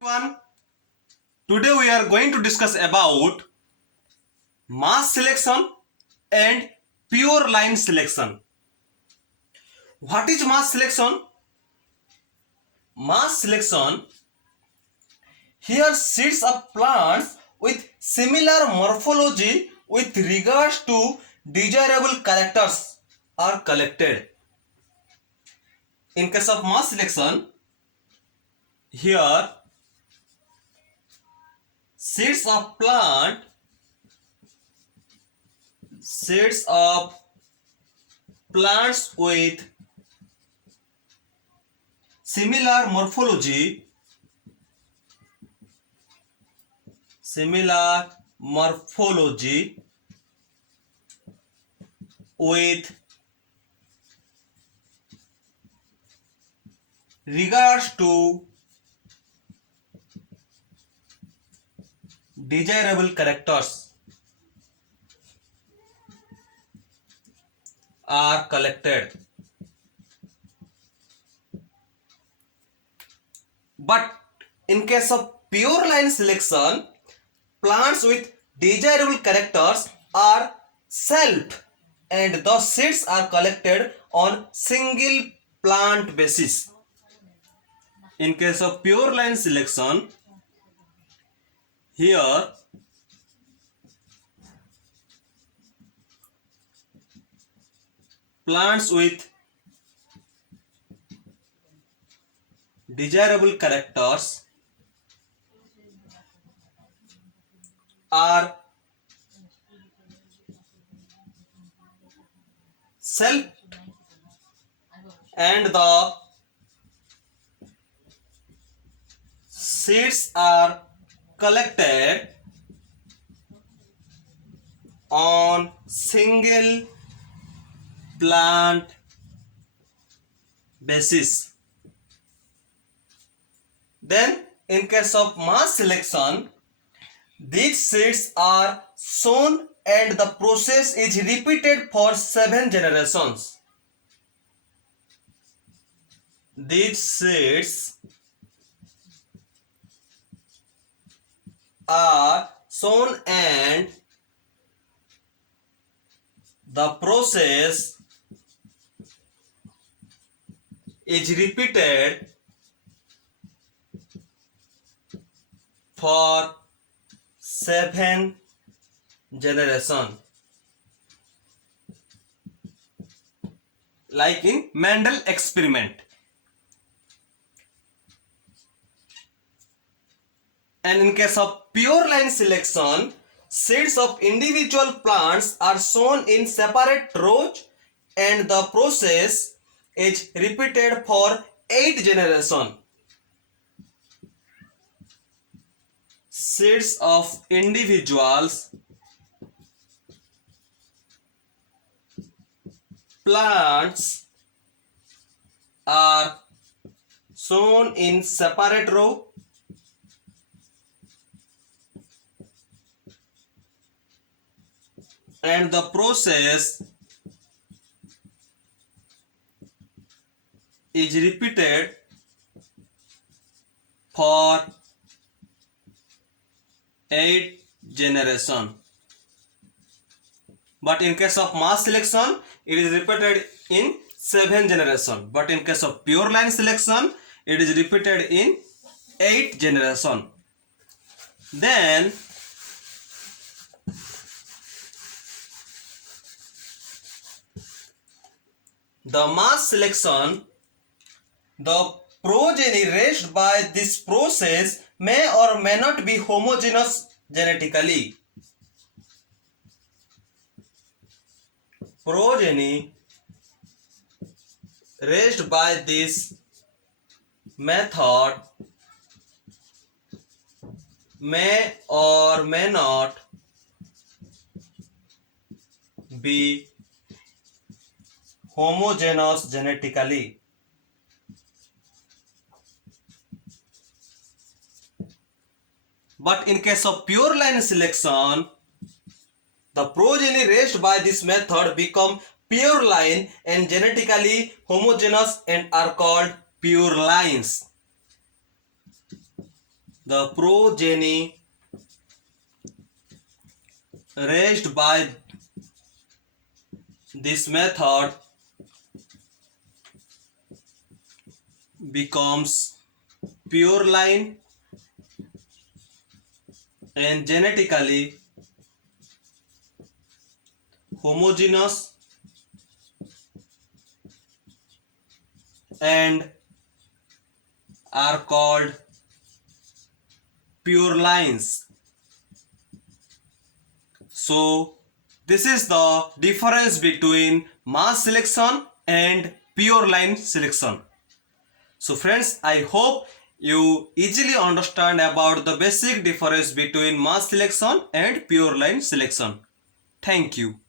Everyone, today we are going to discuss about mass selection and pure line selection. What is mass selection? Mass selection here seeds of plants with similar morphology with regards to desirable characters are collected. In case of mass selection, here seeds of plants with similar morphology with regards to desirable characters are collected. But in case of pure line selection, plants with desirable characters are self and the seeds are collected on single plant basis. In case of pure line selection, here plants with desirable characters are self and the seeds are collected on single plant basis. Then in case of mass selection, these seeds are sown and the process is repeated for 7 generations. These seeds are sown and the process is repeated for 7 generations, like in Mendel experiment. And in case of pure line selection, seeds of individual plants are sown in separate rows and the process is repeated for 8 generations. Seeds of individuals plants are sown in separate row and the process is repeated for 8 generations. But in case of mass selection, it is repeated in 7 generations. But in case of pure line selection, it is repeated in 8 generations. Then the mass selection, the progeny raised by this process may or may not be homogeneous genetically. Progeny raised by this method may or may not be homogeneous genetically. But in case of pure line selection, the progeny raised by this method become pure line and genetically homogeneous and are called pure lines. The progeny raised by this method becomes pure line and genetically homogeneous and are called pure lines. So this is the difference between mass selection and pure line selection. So friends, I hope you easily understand about the basic difference between mass selection and pure line selection. Thank you.